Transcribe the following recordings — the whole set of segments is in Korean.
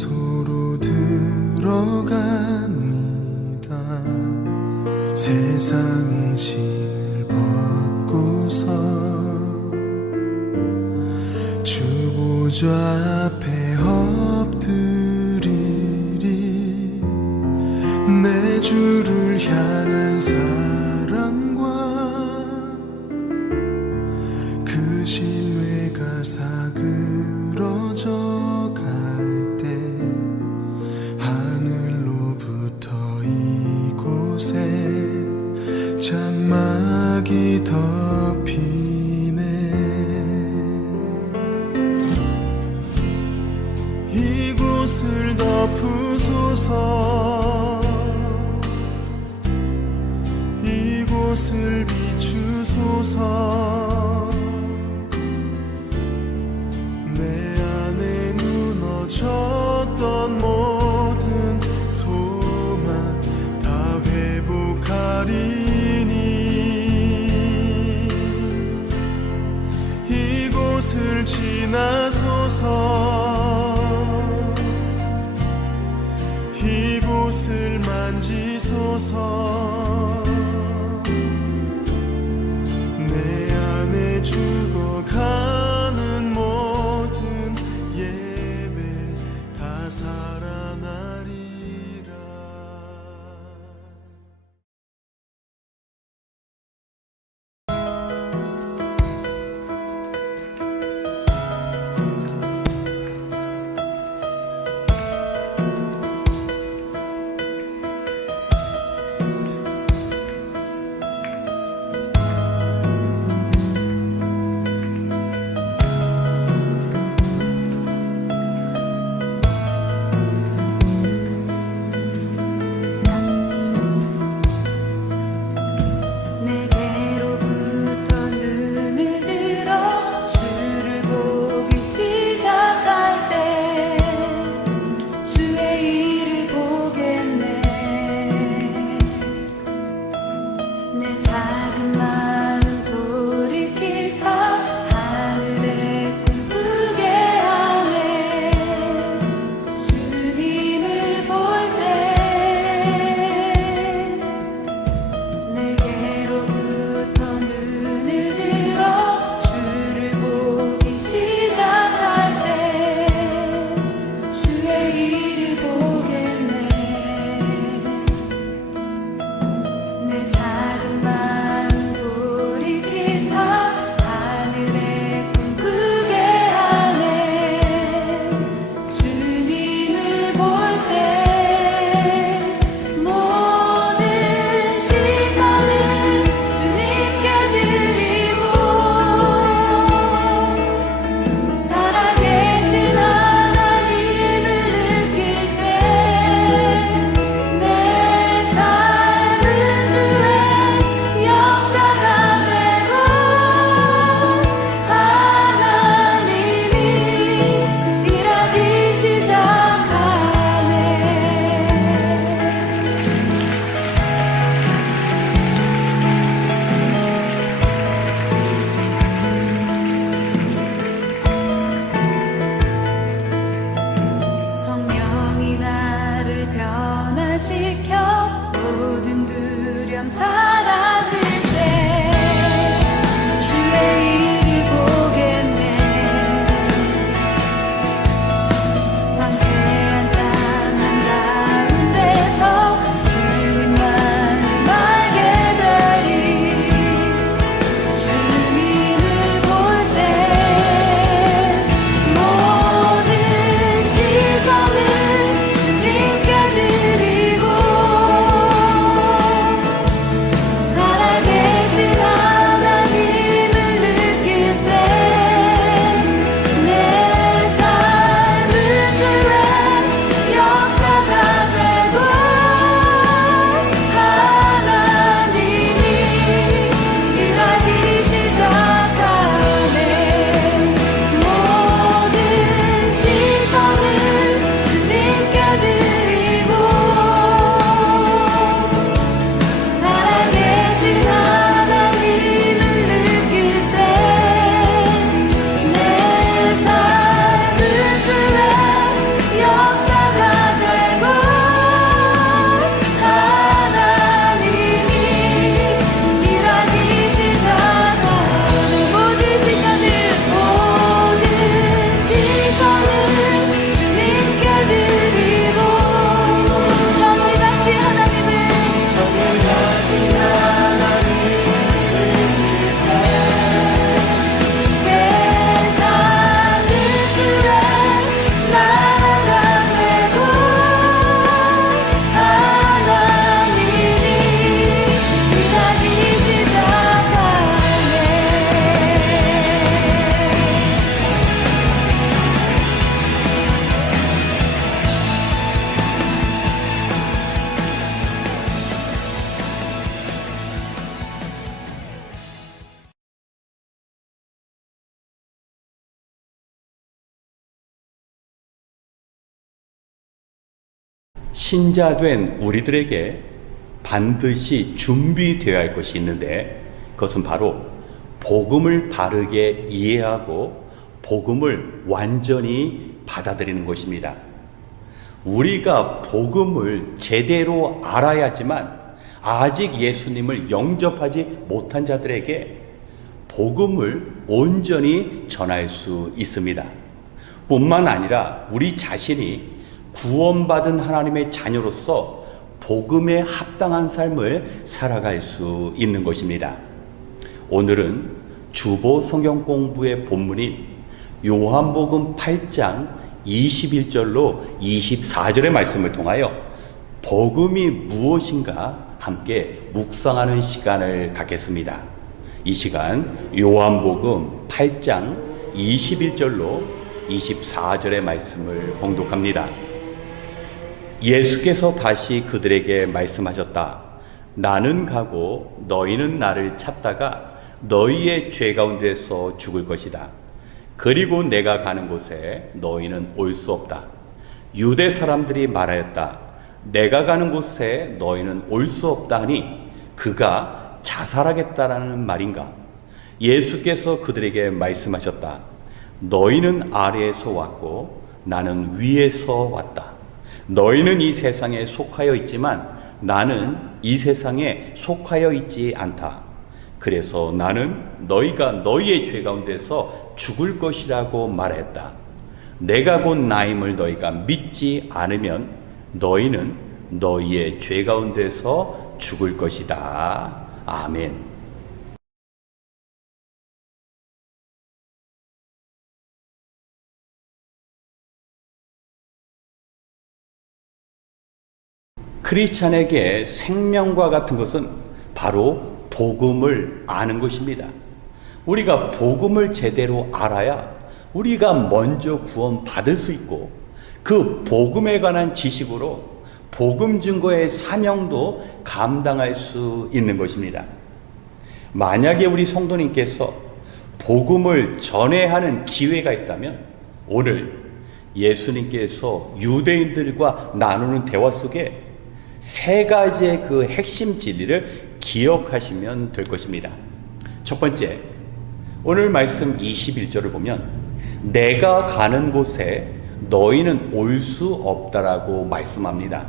장소로 들어갑니다. 세상의 신을 벗고서 주 보좌 앞에 엎드리리. 내 주를 향한 사랑과 그 신뢰가 사그러져 갈 때 하늘로부터 이곳에 장막이 덮이네. 이곳을 덮으소서. 이곳을 비추소서. 내 안에 무너졌던 모든 소망 다 회복하리니. 이곳을 지나소서. 이곳을 만지소서. 내 안에 죽어가는 모든 예배 다 살아나리라. 내게로부터 눈을 들어 주를 보기 시작할 때 주의 일을 보겠네. 내 작은 마음 돌이키사 하늘에 꿈꾸게 하네. 주님을 볼 때 내게로부터 눈을 들어 주를 보기 시작할 때 주의 일을 보겠네. 내 작은 마음 신자된 우리들에게 반드시 준비되어야 할 것이 있는데, 그것은 바로 복음을 바르게 이해하고 복음을 완전히 받아들이는 것입니다. 우리가 복음을 제대로 알아야지만 아직 예수님을 영접하지 못한 자들에게 복음을 온전히 전할 수 있습니다. 뿐만 아니라 우리 자신이 구원받은 하나님의 자녀로서 복음에 합당한 삶을 살아갈 수 있는 것입니다. 오늘은 주보 성경 공부의 본문인 요한복음 8장 21절로 24절의 말씀을 통하여 복음이 무엇인가 함께 묵상하는 시간을 갖겠습니다. 이 시간 요한복음 8장 21절로 24절의 말씀을 봉독합니다. 예수께서 다시 그들에게 말씀하셨다. 나는 가고 너희는 나를 찾다가 너희의 죄 가운데서 죽을 것이다. 그리고 내가 가는 곳에 너희는 올 수 없다. 유대 사람들이 말하였다. 내가 가는 곳에 너희는 올 수 없다 하니 그가 자살하겠다라는 말인가? 예수께서 그들에게 말씀하셨다. 너희는 아래에서 왔고 나는 위에서 왔다. 너희는 이 세상에 속하여 있지만 나는 이 세상에 속하여 있지 않다. 그래서 나는 너희가 너희의 죄 가운데서 죽을 것이라고 말했다. 내가 곧 나임을 너희가 믿지 않으면 너희는 너희의 죄 가운데서 죽을 것이다. 아멘. 크리스찬에게 생명과 같은 것은 바로 복음을 아는 것입니다. 우리가 복음을 제대로 알아야 우리가 먼저 구원받을 수 있고 그 복음에 관한 지식으로 복음 증거의 사명도 감당할 수 있는 것입니다. 만약에 우리 성도님께서 복음을 전해야 하는 기회가 있다면 오늘 예수님께서 유대인들과 나누는 대화 속에 세 가지의 그 핵심 진리를 기억하시면 될 것입니다. 첫 번째, 오늘 말씀 21절을 보면 내가 가는 곳에 너희는 올 수 없다라고 말씀합니다.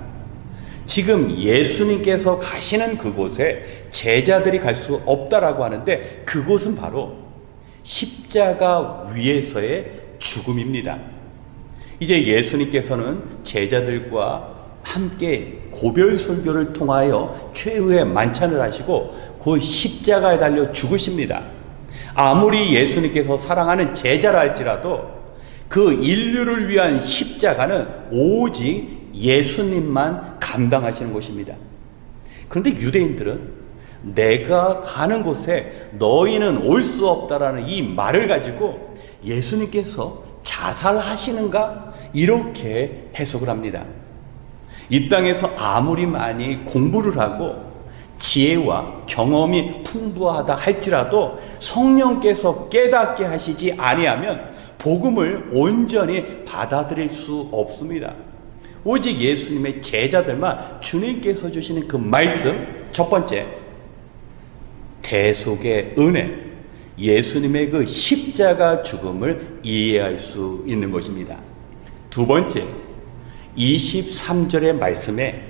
지금 예수님께서 가시는 그곳에 제자들이 갈 수 없다라고 하는데 그곳은 바로 십자가 위에서의 죽음입니다. 이제 예수님께서는 제자들과 함께 고별 설교를 통하여 최후의 만찬을 하시고 그 십자가에 달려 죽으십니다. 아무리 예수님께서 사랑하는 제자라 할지라도 그 인류를 위한 십자가는 오직 예수님만 감당하시는 것입니다. 그런데 유대인들은 내가 가는 곳에 너희는 올 수 없다라는 이 말을 가지고 예수님께서 자살하시는가? 이렇게 해석을 합니다. 이 땅에서 아무리 많이 공부를 하고 지혜와 경험이 풍부하다 할지라도 성령께서 깨닫게 하시지 아니하면 복음을 온전히 받아들일 수 없습니다. 오직 예수님의 제자들만 주님께서 주시는 그 말씀, 첫 번째, 대속의 은혜, 예수님의 그 십자가 죽음을 이해할 수 있는 것입니다. 두 번째, 23절의 말씀에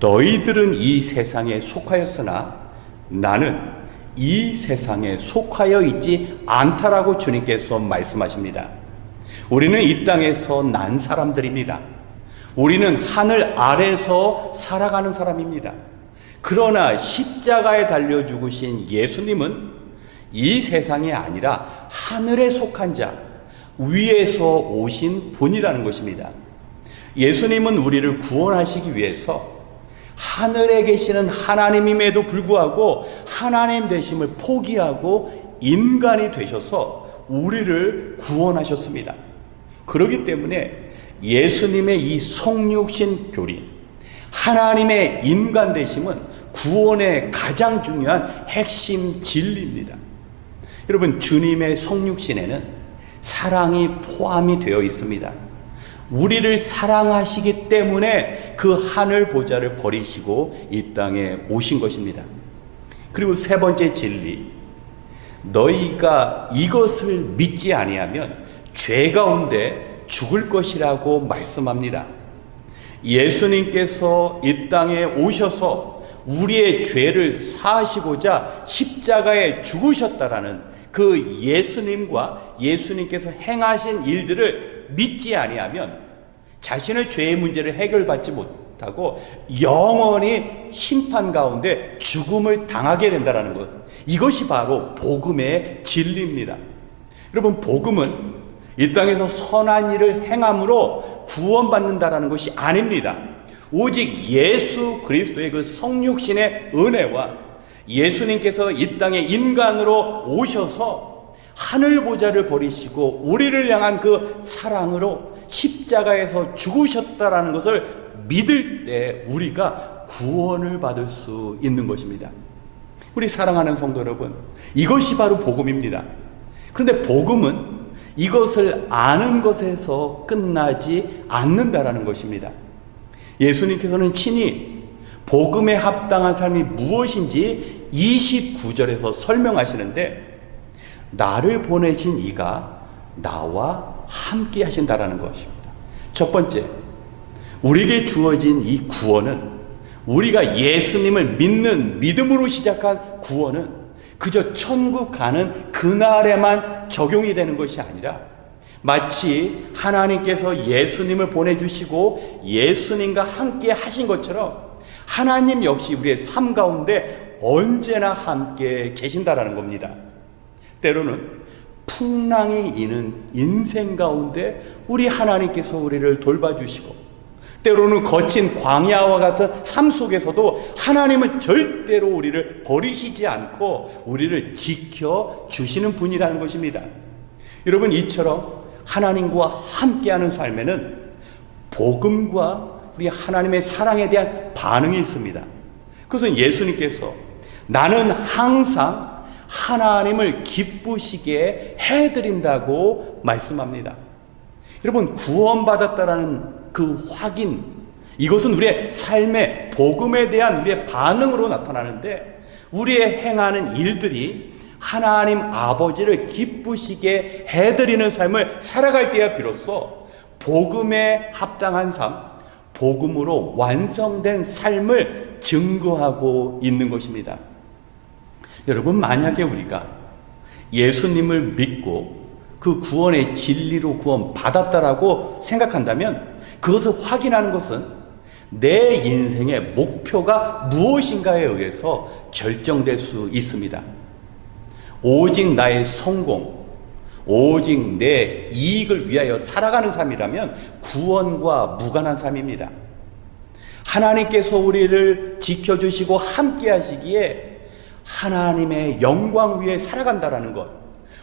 너희들은 이 세상에 속하였으나 나는 이 세상에 속하여 있지 않다라고 주님께서 말씀하십니다. 우리는 이 땅에서 난 사람들입니다. 우리는 하늘 아래서 살아가는 사람입니다. 그러나 십자가에 달려 죽으신 예수님은 이 세상이 아니라 하늘에 속한 자, 위에서 오신 분이라는 것입니다. 예수님은 우리를 구원하시기 위해서 하늘에 계시는 하나님임에도 불구하고 하나님 되심을 포기하고 인간이 되셔서 우리를 구원하셨습니다. 그렇기 때문에 예수님의 이 성육신 교리, 하나님의 인간 되심은 구원의 가장 중요한 핵심 진리입니다. 여러분, 주님의 성육신에는 사랑이 포함이 되어 있습니다. 우리를 사랑하시기 때문에 그 하늘 보좌를 버리시고 이 땅에 오신 것입니다. 그리고 세 번째 진리, 너희가 이것을 믿지 아니하면 죄 가운데 죽을 것이라고 말씀합니다. 예수님께서 이 땅에 오셔서 우리의 죄를 사하시고자 십자가에 죽으셨다라는 그 예수님과 예수님께서 행하신 일들을 믿지 아니하면 자신의 죄의 문제를 해결받지 못하고 영원히 심판 가운데 죽음을 당하게 된다는 것, 이것이 바로 복음의 진리입니다. 여러분, 복음은 이 땅에서 선한 일을 행함으로 구원받는다라는 것이 아닙니다. 오직 예수 그리스도의 그 성육신의 은혜와 예수님께서 이 땅에 인간으로 오셔서 하늘 보좌를 버리시고 우리를 향한 그 사랑으로 십자가에서 죽으셨다라는 것을 믿을 때 우리가 구원을 받을 수 있는 것입니다. 우리 사랑하는 성도 여러분, 이것이 바로 복음입니다. 그런데 복음은 이것을 아는 것에서 끝나지 않는다라는 것입니다. 예수님께서는 친히 복음에 합당한 삶이 무엇인지 29절에서 설명하시는데, 나를 보내신 이가 나와 함께 하신다라는 것입니다. 첫 번째, 우리에게 주어진 이 구원은, 우리가 예수님을 믿는 믿음으로 시작한 구원은 그저 천국 가는 그날에만 적용이 되는 것이 아니라 마치 하나님께서 예수님을 보내주시고 예수님과 함께 하신 것처럼 하나님 역시 우리의 삶 가운데 언제나 함께 계신다라는 겁니다. 때로는 풍랑이 이는 인생 가운데 우리 하나님께서 우리를 돌봐주시고, 때로는 거친 광야와 같은 삶 속에서도 하나님은 절대로 우리를 버리시지 않고 우리를 지켜주시는 분이라는 것입니다. 여러분, 이처럼 하나님과 함께하는 삶에는 복음과 우리 하나님의 사랑에 대한 반응이 있습니다. 그것은 예수님께서 나는 항상 하나님을 기쁘시게 해드린다고 말씀합니다. 여러분, 구원받았다라는 그 확인, 이것은 우리의 삶의 복음에 대한 우리의 반응으로 나타나는데, 우리의 행하는 일들이 하나님 아버지를 기쁘시게 해드리는 삶을 살아갈 때야 비로소 복음에 합당한 삶, 복음으로 완성된 삶을 증거하고 있는 것입니다. 여러분, 만약에 우리가 예수님을 믿고 그 구원의 진리로 구원받았다라고 생각한다면, 그것을 확인하는 것은 내 인생의 목표가 무엇인가에 의해서 결정될 수 있습니다. 오직 나의 성공, 오직 내 이익을 위하여 살아가는 삶이라면 구원과 무관한 삶입니다. 하나님께서 우리를 지켜주시고 함께 하시기에 하나님의 영광 위에 살아간다라는 것,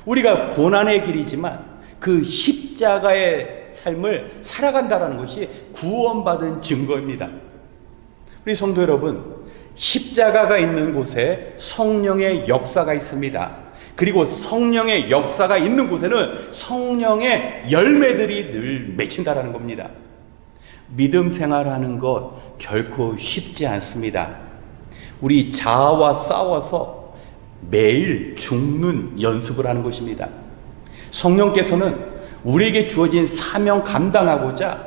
우리가 고난의 길이지만 그 십자가의 삶을 살아간다라는 것이 구원받은 증거입니다. 우리 성도 여러분, 십자가가 있는 곳에 성령의 역사가 있습니다. 그리고 성령의 역사가 있는 곳에는 성령의 열매들이 늘 맺힌다라는 겁니다. 믿음 생활하는 것 결코 쉽지 않습니다. 우리 자아와 싸워서 매일 죽는 연습을 하는 것입니다. 성령께서는 우리에게 주어진 사명 감당하고자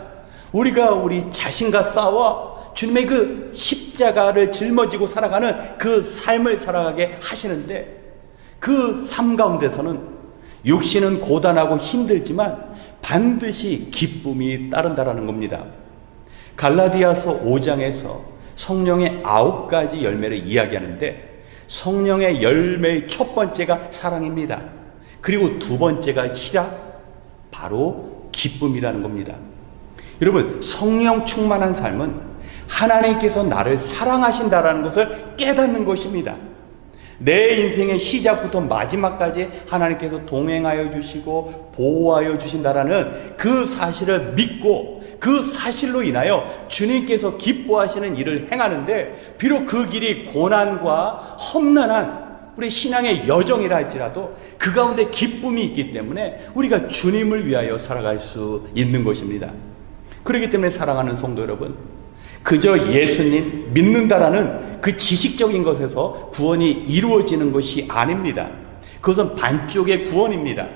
우리가 우리 자신과 싸워 주님의 그 십자가를 짊어지고 살아가는 그 삶을 살아가게 하시는데, 그 삶 가운데서는 육신은 고단하고 힘들지만 반드시 기쁨이 따른다라는 겁니다. 갈라디아서 5장에서 성령의 9가지 열매를 이야기하는데, 성령의 열매의 첫 번째가 사랑입니다. 그리고 두 번째가 희락, 바로 기쁨이라는 겁니다. 여러분, 성령 충만한 삶은 하나님께서 나를 사랑하신다라는 것을 깨닫는 것입니다. 내 인생의 시작부터 마지막까지 하나님께서 동행하여 주시고 보호하여 주신다라는 그 사실을 믿고 그 사실로 인하여 주님께서 기뻐하시는 일을 행하는데, 비록 그 길이 고난과 험난한 우리 신앙의 여정이라 할지라도 그 가운데 기쁨이 있기 때문에 우리가 주님을 위하여 살아갈 수 있는 것입니다. 그렇기 때문에 사랑하는 성도 여러분, 그저 예수님 믿는다라는 그 지식적인 것에서 구원이 이루어지는 것이 아닙니다. 그것은 반쪽의 구원입니다.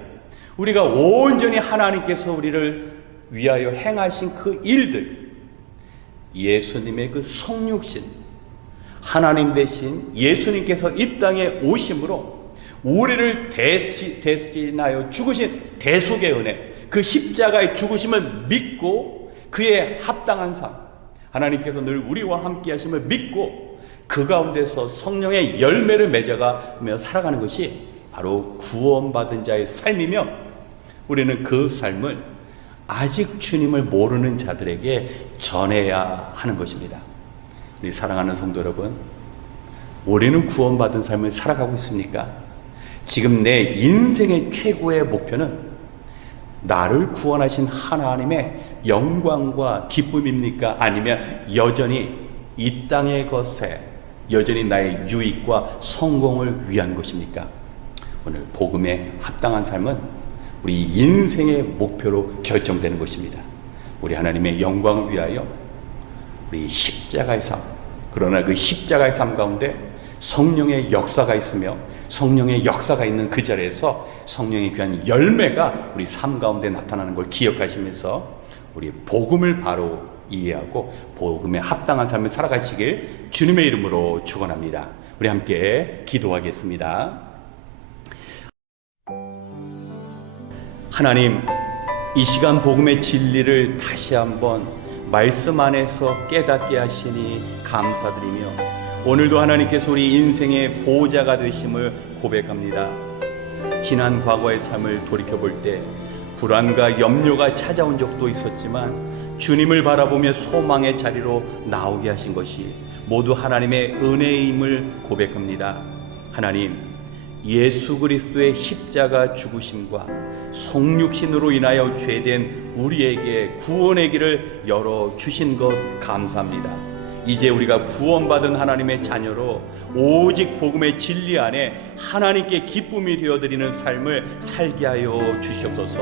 우리가 온전히 하나님께서 우리를 위하여 행하신 그 일들, 예수님의 그 성육신, 하나님 대신 예수님께서 이 땅에 오심으로 우리를 대신하여 죽으신 대속의 은혜, 그 십자가의 죽으심을 믿고 그의 합당한 삶, 하나님께서 늘 우리와 함께 하심을 믿고 그 가운데서 성령의 열매를 맺어가며 살아가는 것이 바로 구원받은 자의 삶이며, 우리는 그 삶을 아직 주님을 모르는 자들에게 전해야 하는 것입니다. 우리 사랑하는 성도 여러분, 우리는 구원받은 삶을 살아가고 있습니까? 지금 내 인생의 최고의 목표는 나를 구원하신 하나님의 영광과 기쁨입니까? 아니면 여전히 이 땅의 것에 여전히 나의 유익과 성공을 위한 것입니까? 오늘 복음에 합당한 삶은 우리 인생의 목표로 결정되는 것입니다. 우리 하나님의 영광을 위하여 우리 십자가의 삶, 그러나 그 십자가의 삶 가운데 성령의 역사가 있으며 성령의 역사가 있는 그 자리에서 성령의 귀한 열매가 우리 삶 가운데 나타나는 걸 기억하시면서 우리 복음을 바로 이해하고 복음에 합당한 삶을 살아가시길 주님의 이름으로 축원합니다. 우리 함께 기도하겠습니다. 하나님, 이 시간 복음의 진리를 다시 한번 말씀 안에서 깨닫게 하시니 감사드리며, 오늘도 하나님께서 우리 인생의 보호자가 되심을 고백합니다. 지난 과거의 삶을 돌이켜볼 때 불안과 염려가 찾아온 적도 있었지만 주님을 바라보며 소망의 자리로 나오게 하신 것이 모두 하나님의 은혜임을 고백합니다. 하나님, 예수 그리스도의 십자가 죽으심과 성육신으로 인하여 죄된 우리에게 구원의 길을 열어주신 것 감사합니다. 이제 우리가 구원받은 하나님의 자녀로 오직 복음의 진리 안에 하나님께 기쁨이 되어드리는 삶을 살게 하여 주시옵소서.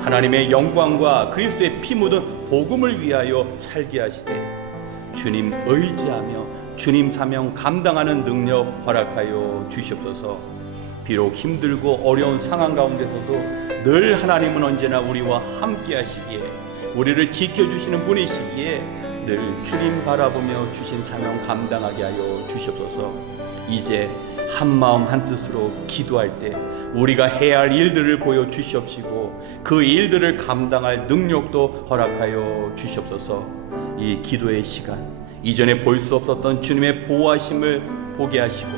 하나님의 영광과 그리스도의 피 묻은 복음을 위하여 살게 하시되 주님 의지하며 주님 사명 감당하는 능력 허락하여 주시옵소서. 비록 힘들고 어려운 상황 가운데서도 늘 하나님은 언제나 우리와 함께 하시기에, 우리를 지켜주시는 분이시기에 늘 주님 바라보며 주신 사명 감당하게 하여 주시옵소서. 이제 한마음 한뜻으로 기도할 때 우리가 해야 할 일들을 보여주시옵시고 그 일들을 감당할 능력도 허락하여 주시옵소서. 이 기도의 시간, 이전에 볼 수 없었던 주님의 보호하심을 보게 하시고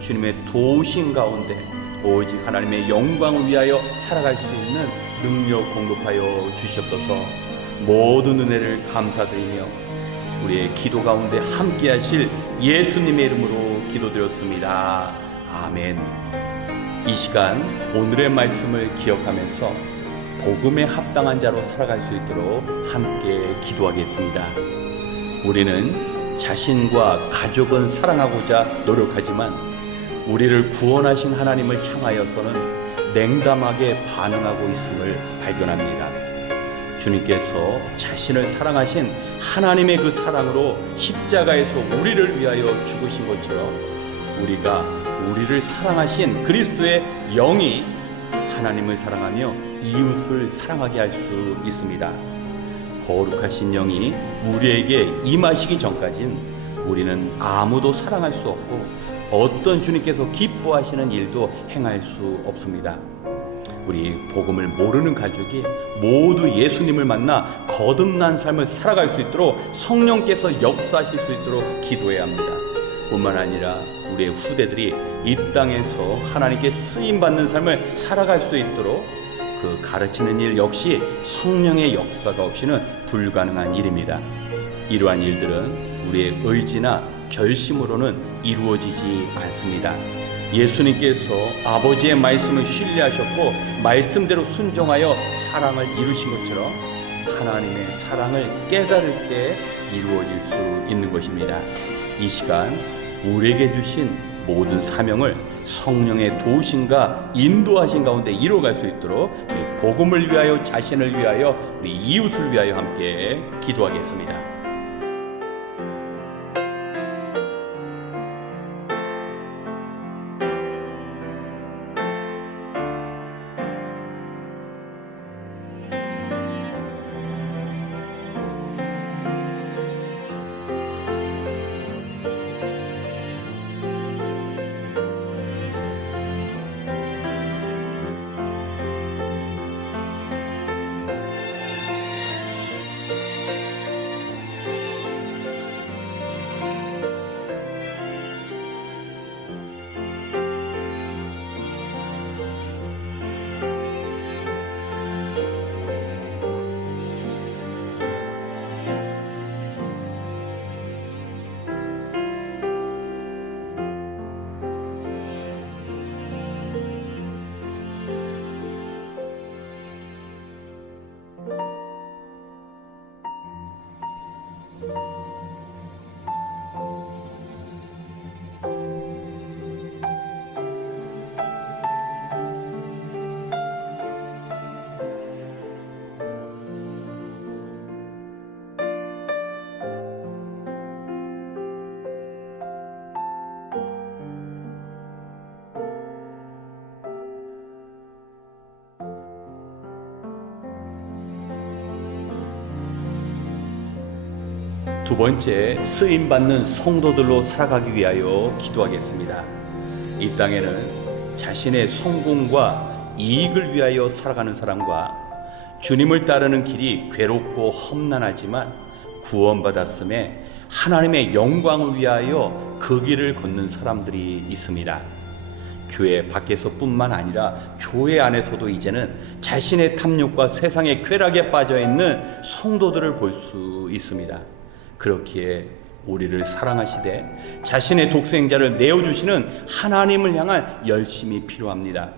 주님의 도우심 가운데 오직 하나님의 영광을 위하여 살아갈 수 있는 능력 공급하여 주시옵소서. 모든 은혜를 감사드리며 우리의 기도 가운데 함께 하실 예수님의 이름으로 기도드렸습니다. 아멘. 이 시간 오늘의 말씀을 기억하면서 복음에 합당한 자로 살아갈 수 있도록 함께 기도하겠습니다. 우리는 자신과 가족은 사랑하고자 노력하지만 우리를 구원하신 하나님을 향하여서는 냉담하게 반응하고 있음을 발견합니다. 주님께서 자신을 사랑하신 하나님의 그 사랑으로 십자가에서 우리를 위하여 죽으신 것처럼 우리가 우리를 사랑하신 그리스도의 영이 하나님을 사랑하며 이웃을 사랑하게 할 수 있습니다. 거룩하신 영이 우리에게 임하시기 전까진 우리는 아무도 사랑할 수 없고 어떤 주님께서 기뻐하시는 일도 행할 수 없습니다. 우리 복음을 모르는 가족이 모두 예수님을 만나 거듭난 삶을 살아갈 수 있도록 성령께서 역사하실 수 있도록 기도해야 합니다. 뿐만 아니라 우리의 후대들이 이 땅에서 하나님께 쓰임받는 삶을 살아갈 수 있도록 그 가르치는 일 역시 성령의 역사가 없이는 불가능한 일입니다. 이러한 일들은 우리의 의지나 결심으로는 이루어지지 않습니다. 예수님께서 아버지의 말씀을 신뢰하셨고 말씀대로 순종하여 사랑을 이루신 것처럼 하나님의 사랑을 깨달을 때 이루어질 수 있는 것입니다. 이 시간 우리에게 주신 모든 사명을 성령의 도우심과 인도하신 가운데 이루어갈 수 있도록 복음을 위하여, 자신을 위하여, 우리 이웃을 위하여 함께 기도하겠습니다. 두 번째, 쓰임받는 성도들로 살아가기 위하여 기도하겠습니다. 이 땅에는 자신의 성공과 이익을 위하여 살아가는 사람과 주님을 따르는 길이 괴롭고 험난하지만 구원받았음에 하나님의 영광을 위하여 그 길을 걷는 사람들이 있습니다. 교회 밖에서뿐만 아니라 교회 안에서도 이제는 자신의 탐욕과 세상의 쾌락에 빠져있는 성도들을 볼 수 있습니다. 그렇기에 우리를 사랑하시되 자신의 독생자를 내어주시는 하나님을 향한 열심이 필요합니다.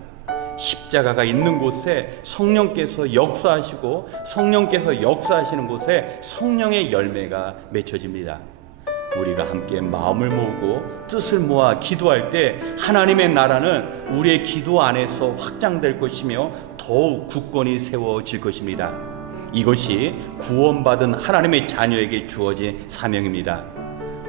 십자가가 있는 곳에 성령께서 역사하시고 성령께서 역사하시는 곳에 성령의 열매가 맺혀집니다. 우리가 함께 마음을 모으고 뜻을 모아 기도할 때 하나님의 나라는 우리의 기도 안에서 확장될 것이며 더욱 굳건히 세워질 것입니다. 이것이 구원받은 하나님의 자녀에게 주어진 사명입니다.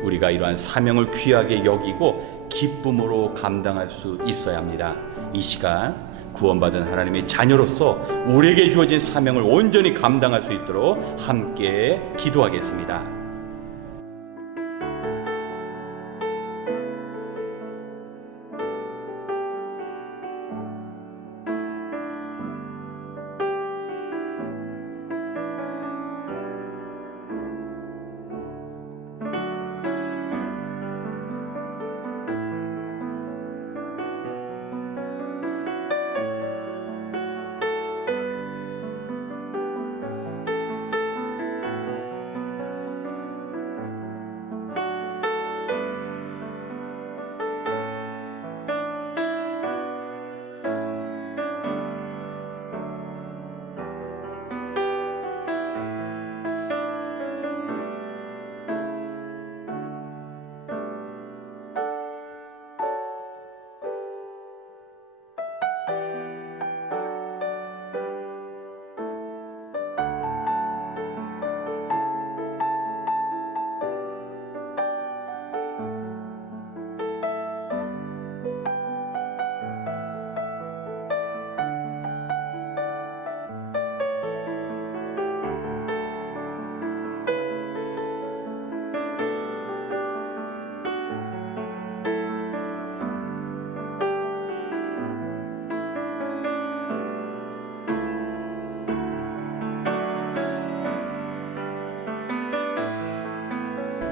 우리가 이러한 사명을 귀하게 여기고 기쁨으로 감당할 수 있어야 합니다. 이 시간 구원받은 하나님의 자녀로서 우리에게 주어진 사명을 온전히 감당할 수 있도록 함께 기도하겠습니다.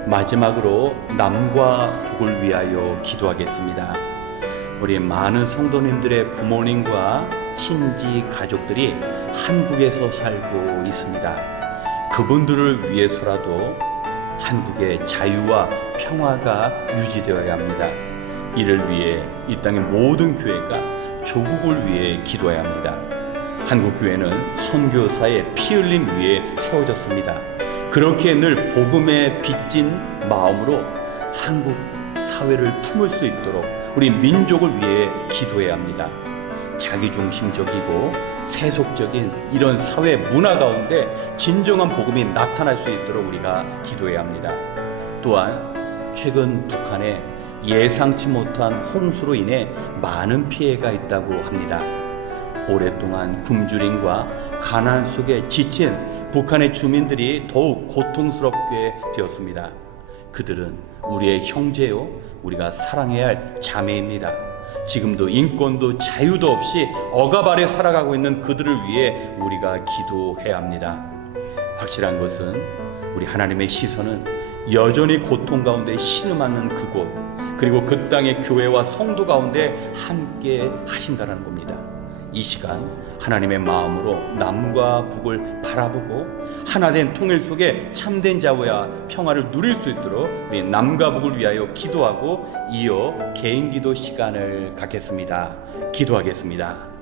마지막으로 남과 북을 위하여 기도하겠습니다. 우리 많은 성도님들의 부모님과 친지 가족들이 한국에서 살고 있습니다. 그분들을 위해서라도 한국의 자유와 평화가 유지되어야 합니다. 이를 위해 이 땅의 모든 교회가 조국을 위해 기도해야 합니다. 한국교회는 선교사의 피 흘림 위에 세워졌습니다. 그렇게 늘 복음에 빚진 마음으로 한국 사회를 품을 수 있도록 우리 민족을 위해 기도해야 합니다. 자기중심적이고 세속적인 이런 사회 문화 가운데 진정한 복음이 나타날 수 있도록 우리가 기도해야 합니다. 또한 최근 북한에 예상치 못한 홍수로 인해 많은 피해가 있다고 합니다. 오랫동안 굶주림과 가난 속에 지친 북한의 주민들이 더욱 고통스럽게 되었습니다. 그들은 우리의 형제요, 우리가 사랑해야 할 자매입니다. 지금도 인권도 자유도 없이 억압 아래 살아가고 있는 그들을 위해 우리가 기도해야 합니다. 확실한 것은 우리 하나님의 시선은 여전히 고통 가운데 신음하는 그곳, 그리고 그 땅의 교회와 성도 가운데 함께 하신다는 겁니다. 이 시간 하나님의 마음으로 남과 북을 바라보고 하나된 통일 속에 참된 자유와 평화를 누릴 수 있도록 우리 남과 북을 위하여 기도하고 이어 개인 기도 시간을 갖겠습니다. 기도하겠습니다.